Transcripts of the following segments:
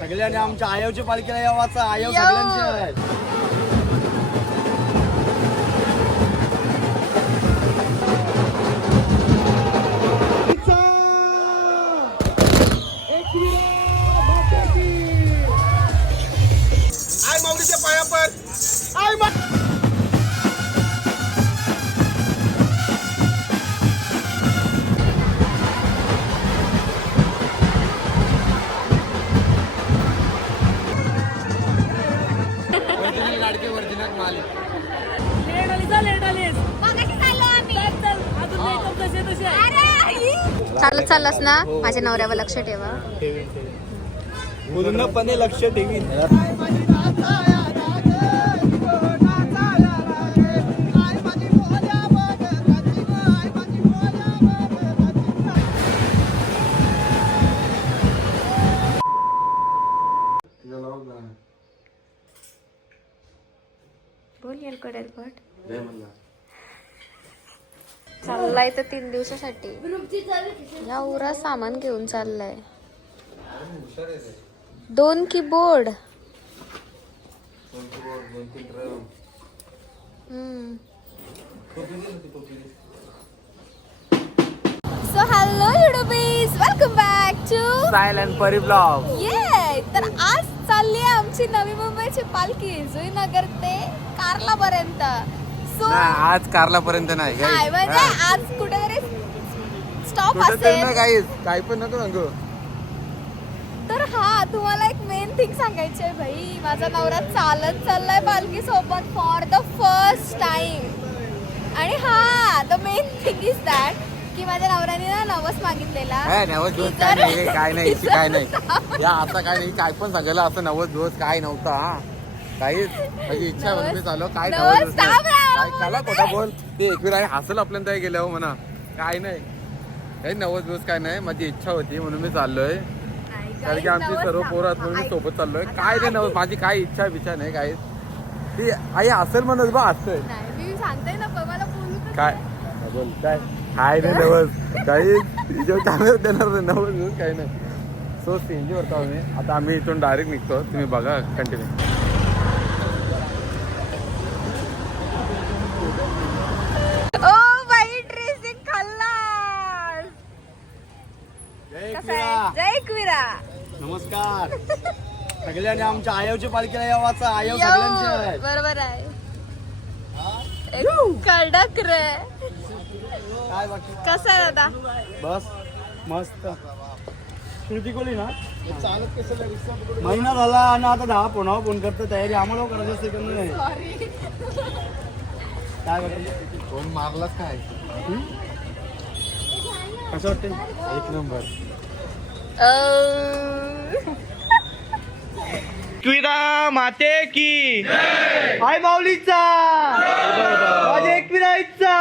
सगळ्यांनी आमच्या आयोच्या पालखीला यावाचा आयो सगळ्यांचे आहे. आय माऊलीच्या पाया पर आय लाडके वर्जिनल माल चालत चाललास ना माझ्या नवऱ्यावर लक्ष ठेवा. पूर्णपणे लक्ष ठेवीन. बोल एलकट चाललाय तर 3 दिवसासाठी. या उरा सामान घेऊन चाललाय. 2 keyboard. So hello youtubies, welcome back to silent Pari blog. Yeah. तर आज चालली आहे आमची नवी मुंबईची पालखी जुईनगर ते कारला पर्यंत. सो आज कारला पर्यंत नाही म्हणजे आज कुठेतरी स्टॉप असेल. काही पण नको सांगू. तर हा तुम्हाला एक मेन थिंग सांगायची आहे भाई. माझा नवरा चालत चाललाय पालखी सोबत फॉर द फर्स्ट टाइम. आणि हा the main thing is that की माझ्या नवऱ्याने ना नवस मागितलेला. नवस दिवस काय नाही, काय नाही काय नाही या आता काय नाही. काय पण सांगायला असं नवस दिवस काय नव्हता. हा काहीच माझी इच्छा म्हणून मी चाललो. काय नवस काय काला खोटा बोल. ते एकवीर आहे हसल आपल्याला त्या गेल्यावर म्हणा. काय नाही काही नवस दिवस काय नाही. माझी इच्छा होती म्हणून मी चाललोय. कारण की आमची सर्व पोरं आहेत म्हणून मी सोबत चाललोय. काय नाही नवस माझी काही इच्छा बिच्छा नाही. काही ती आई असेल म्हणत बा असतंय. मी सांगते ना मला काय बोल काय काय नाही नवस काही चांगलं देणार नाही नवस दिवस काही नाही. सो सीएनजी वरतो आम्ही आता. आम्ही इथून डायरेक्ट निघतो. तुम्ही बघा कंटिन्यू. ओ बाई ड्रेसिंग खाल्ला. जय एकविरा. नमस्कार. सगळ्यांनी आमच्या आयोच्या पालखीला यावाचा आयो सगळ्यांचे आहे. बरोबर आहे. कडक रे. काय बाकी कसं आहे दादा? बस मस्त. श्रुती कोली ना चालत कसं महिना झाला आणि आता 10 फोन करतो. तयारी आम्हाला करायचं सेकंड नाही. काय वाटतं फोन मारलाच काय कसं वाटतं? एक नंबर. एकविरा माते की आई माऊलीचा माझ्या एकविराईचा.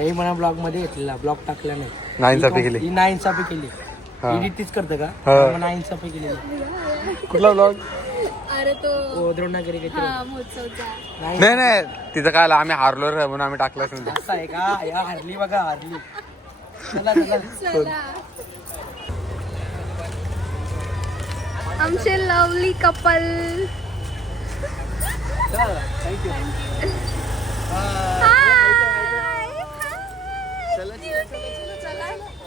त्याही मला ब्लॉग मध्ये घेतलेला ब्लॉग टाकला नाही नाइंसाफी केली. ही नाइंसाफी केली हा. एडिट तीच करतं का हा. मग नाइंसाफी केलेली कुठला ब्लॉग? अरे तो द्रोणागिरी काहीतरी. हा महोत्सवचा. नाही नाही तिचं काय आलं, आम्ही हारलो रे म्हणून आम्ही टाकलंच नाही. असं आहे का या हारली बघा हारली चला चला चला आमचे लवली कपल. थँक्यू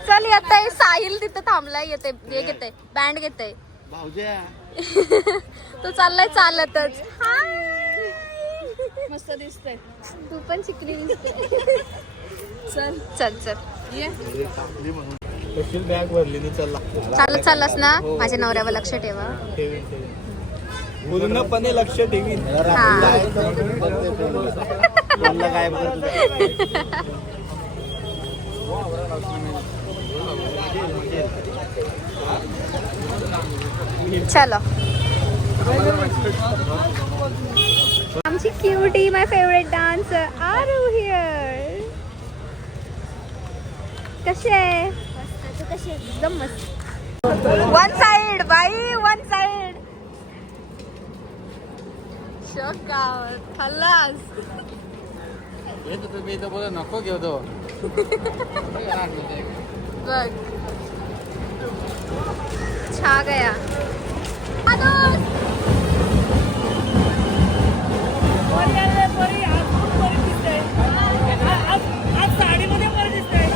चल येते साहिल तिथे थांबलाय. येते हे घेते बँड घेते. भाऊजा तो चाललाय चालतच. मस्त दिसतंय. तू पण शिकली चल चल चल ये. बॅग भरली नाही चल चालत चाललास ना माझ्या नवऱ्यावर लक्ष ठेवा. पूर्णपणे लक्ष ठेवीन हा. काय चलो आमची cutie my favourite dancer Aaru here. कशी आहे? एकदम मस्त. One side by one side. शॉकावर खल्लास. येत तुम्ही इथं बोला नको घेऊ तो. बघ छा गया. साडीमध्ये बरं दिसतंय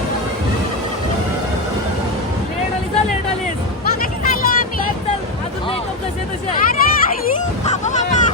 लेट आली जा लेट आलीस मगाशी चाललो आम्ही. चल अजून मेकअप कसे तसे अरे आई, बाबा बाबा.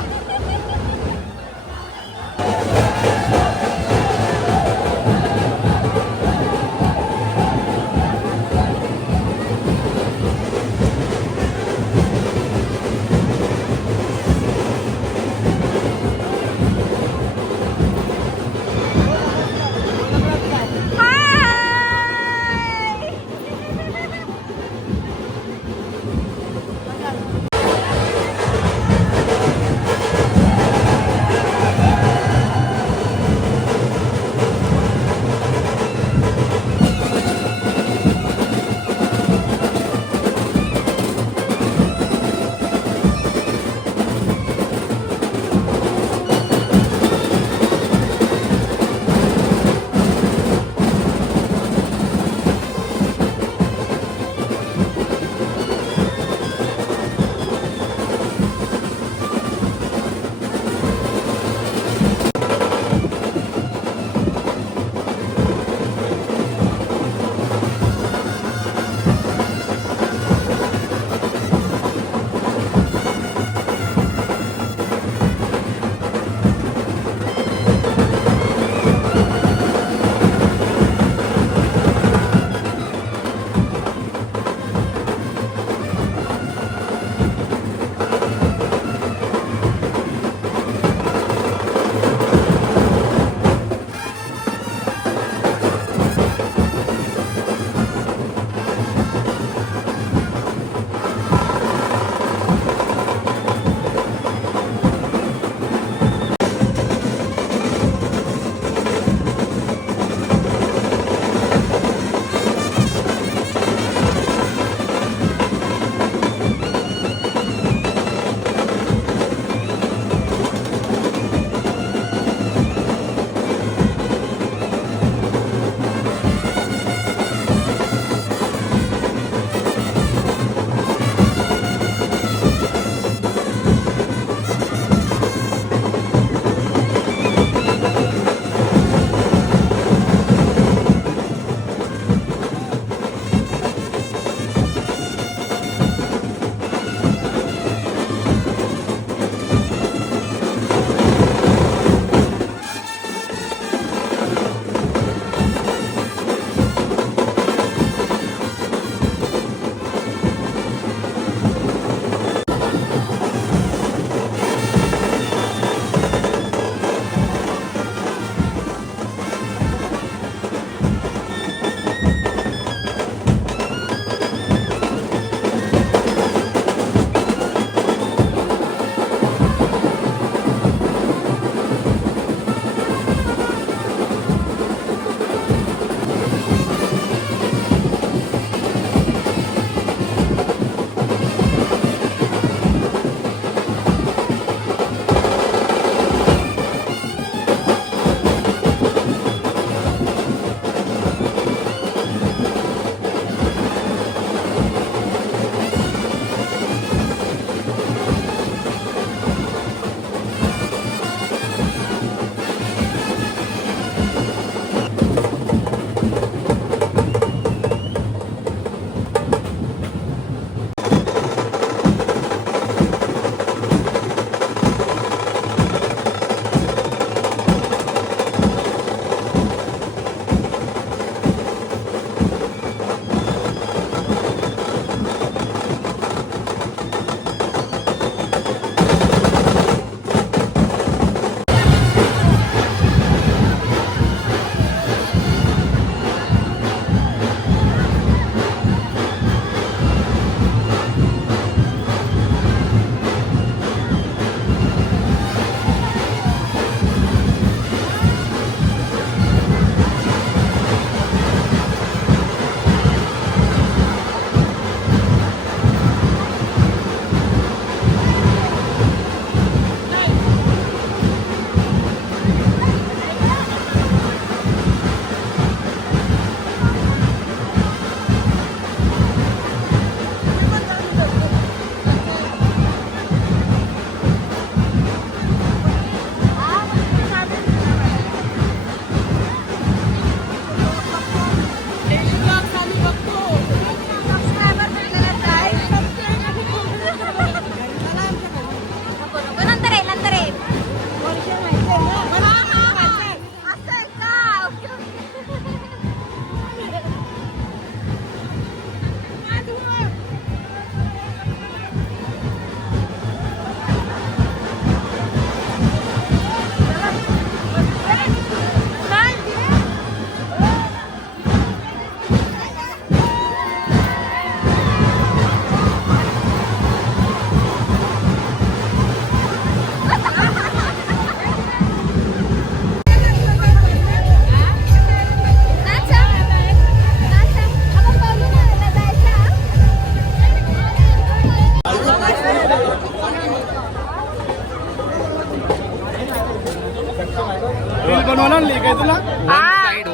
बनवायला आणली काय तुला?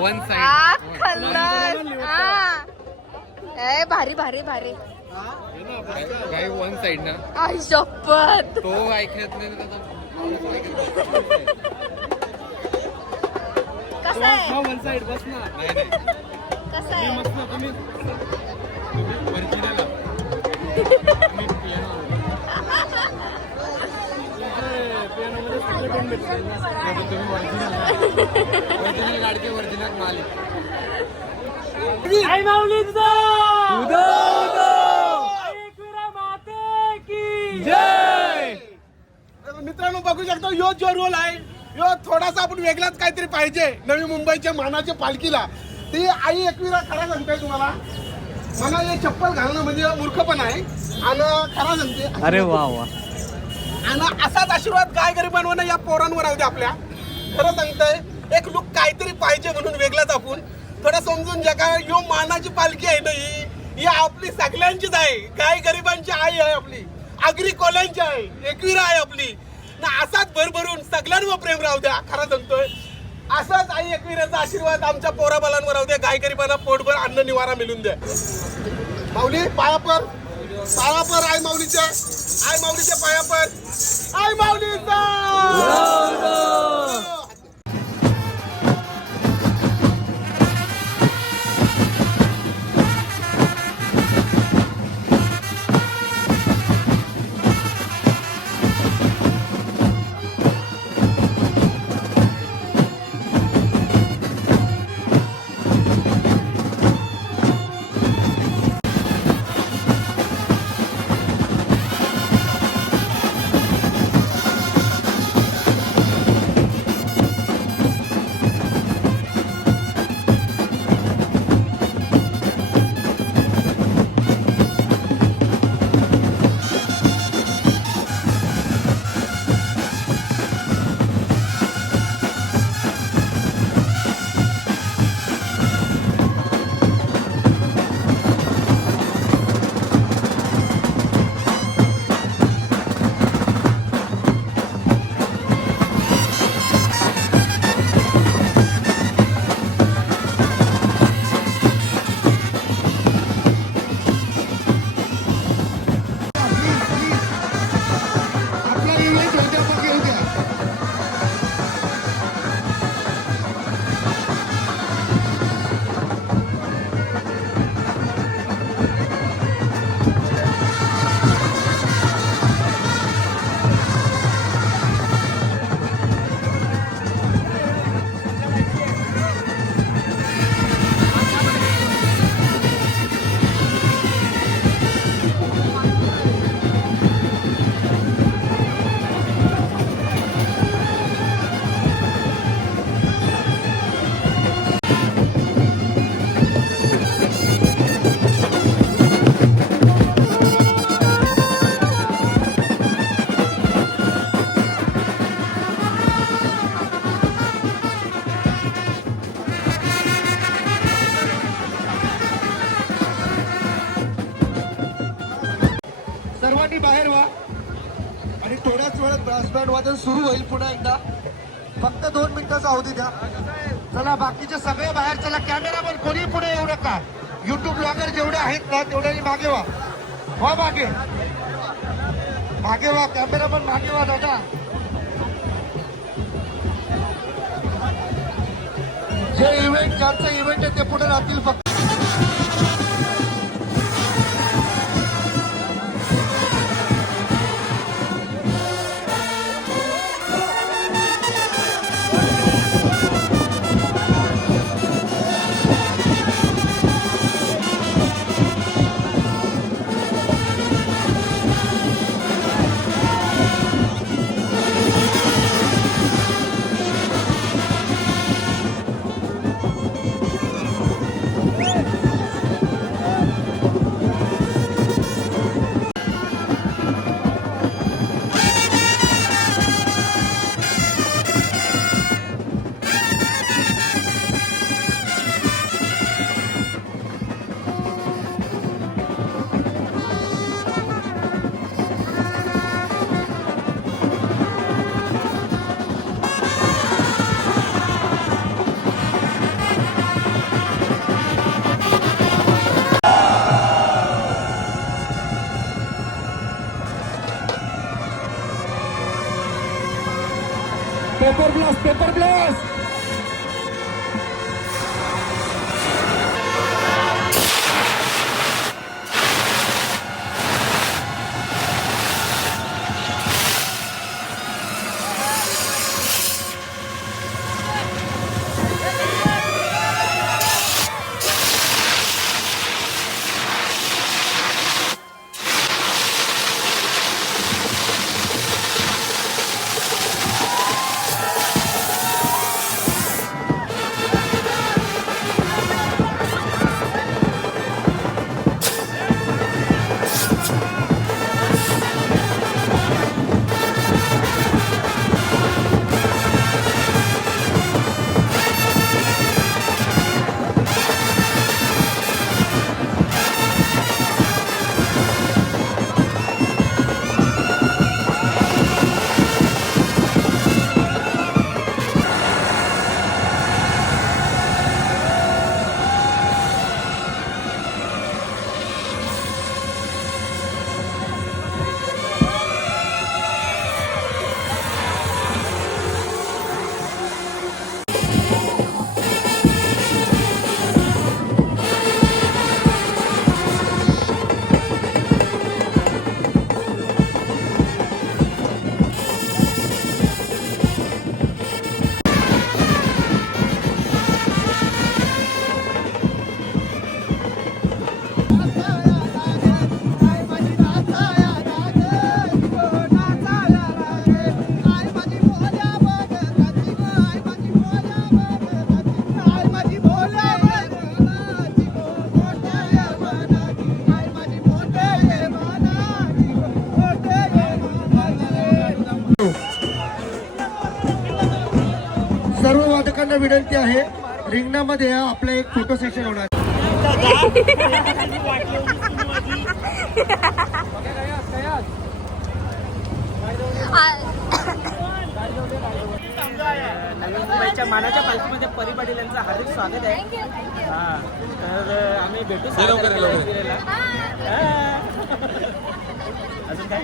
वन हा, खल्लास. हा. ए, भारी भारी भारी. काय वन साइड ना आई शपथ. तो ऐकत नाही कसं आहे? वन साइड बस ना. नाही कसं आहे? मस्त तुम्ही ओरिजिनल पियानो मध्ये सगळे टोन भेटले ना. तुम्ही ओरिजिनल गाडगे ओरिजिनल मालिक आई माऊली मित्रांनो बघू शकतो यो जो रोल आहे यो थोडासा आपण वेगळाच काहीतरी पाहिजे नवी मुंबईच्या मानाच्या पालखीला. ती आई एकविरा खरा सांगते तुम्हाला. मला हे चप्पल घालणं म्हणजे मूर्खपण आहे आणि खरा सांगते. अरे वा वा. आणि असाच आशीर्वाद काय गरिबांवर या पोरांवर राहू दे आपल्या. खरं सांगतंय एक लुक काहीतरी पाहिजे म्हणून वेगळाच आपण थोडं समजून ज्या काय यो मानाची पालखी आहे ना ही आपली सगळ्यांचीच आहे. काय गरिबांची आई आहे आपली. आगरी कोल्यांची आहे. एकविरा आहे आपली ना. असाच भरभरून सगळ्यांवर प्रेम राहू द्या. खरं सांगतोय असाच आई एकविराचा आशीर्वाद आमच्या पोराबालांवर राहू द्या. गाय गरिबांना पोटभर अन्न निवारा मिळून द्या. माऊली पायापर आई माऊलीच्या पायापर आई माऊलीचा. सर्वांनी बाहेर व्हा आणि थोड्याच वेळात ब्रास बँड वादन सुरू होईल. पुन्हा एकदा फक्त 2 मिनिटाचा अवधी द्या. चला बाकीचे सगळे बाहेर चला. कॅमेरामन कोणी पुढे येऊ नका. युट्यूब ब्लॉगर जेवढे आहेत ना तेवढ्यांनी मागे व्हा. मागे व्हा. कॅमेरामन मागे व्हा दादा. जे इव्हेंट ज्यांचं इव्हेंट आहे ते पुढे राहतील फक्त. Paper blast paper blast. सर्व वादकांना विनंती आहे, रिंगणामध्ये आपलं एक फोटो सेशन होणार. नवी मुंबईच्या मानाच्या पालखीमध्ये परी पाटील यांचं हार्दिक स्वागत आहे. हा तर आम्ही भेटू अजून काय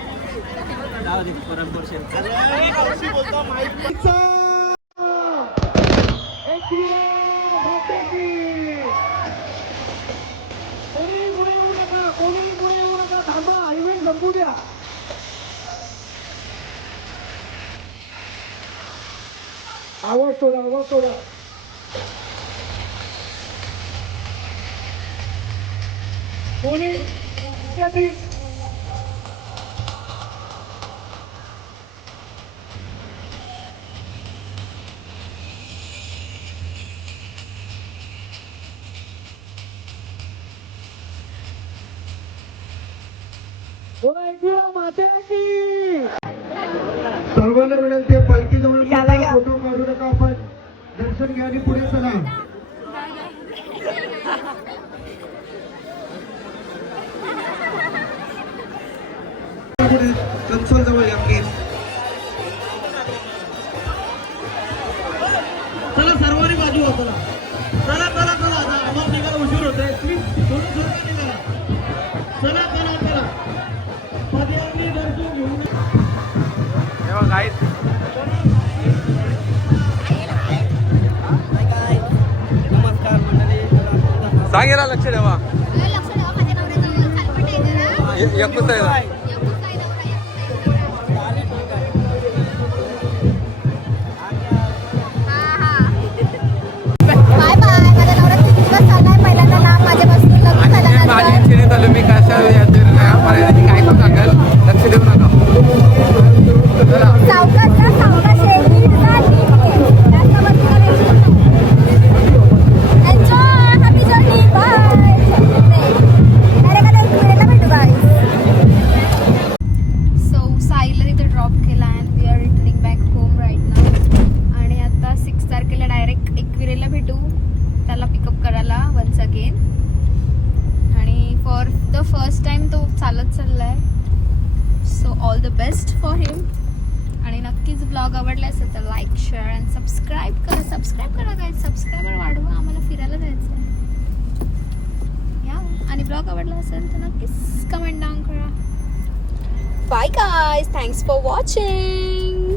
जाऊ दे पुरणपोर आवाज सोडा आवाज सोडा. कोणी सर्वांना विनंती आहे, पालखीजवळ फोटो काढू नका. आपण दर्शन घ्या आणि पुढे चला. कन्सोल जवळ या प्लीज. चला सर्वांनी बाजू हो. चला चला चला चला आम्हाला निघायला उशीर होतोय. प्लीज थोडं थोडं निघाला. चला चला चला पदयात्री दर्शन घेऊन नमस्कार मंडळी. सांगेला लक्ष ठेवा. लक्ष ठेवा माझ्या नवऱ्याजवळ खालपट आहे जरा. एकूच आहे. Bye bye. माझ्या नवरा 3 दिवस चाललाय. पहिल्यांदा लांब माझ्यापासून लग्न झालं माझी नंतर. इच्छा चालू मी कशा काय पण सांगाल लक्ष देऊ नका. सावकाश जा, सावकाश ये. नीट जा, नीट ये. जास्त वरती करायची नाही. Enjoy, happy journey, bye. Direct भेटू गाईस. सो साईला तिथे ड्रॉप केला and we are returning back home right now. आणि आता 6 तारखेला डायरेक्ट एकविरेला भेटू, त्याला पिकअप करायला वन्स अगेन. आणि फॉर द फर्स्ट टाइम तो चालत चाललाय. So all the best for him. आणि नक्कीच ब्लॉग आवडला असेल तर लाईक शेअर अँड सबस्क्राईब करा गाईज. सबस्क्रायबर वाढवा, आम्हाला फिरायला जायचं आहे. या आणि ब्लॉग आवडला असेल तर नक्कीच कमेंट डाऊन करा. Bye guys, thanks for watching.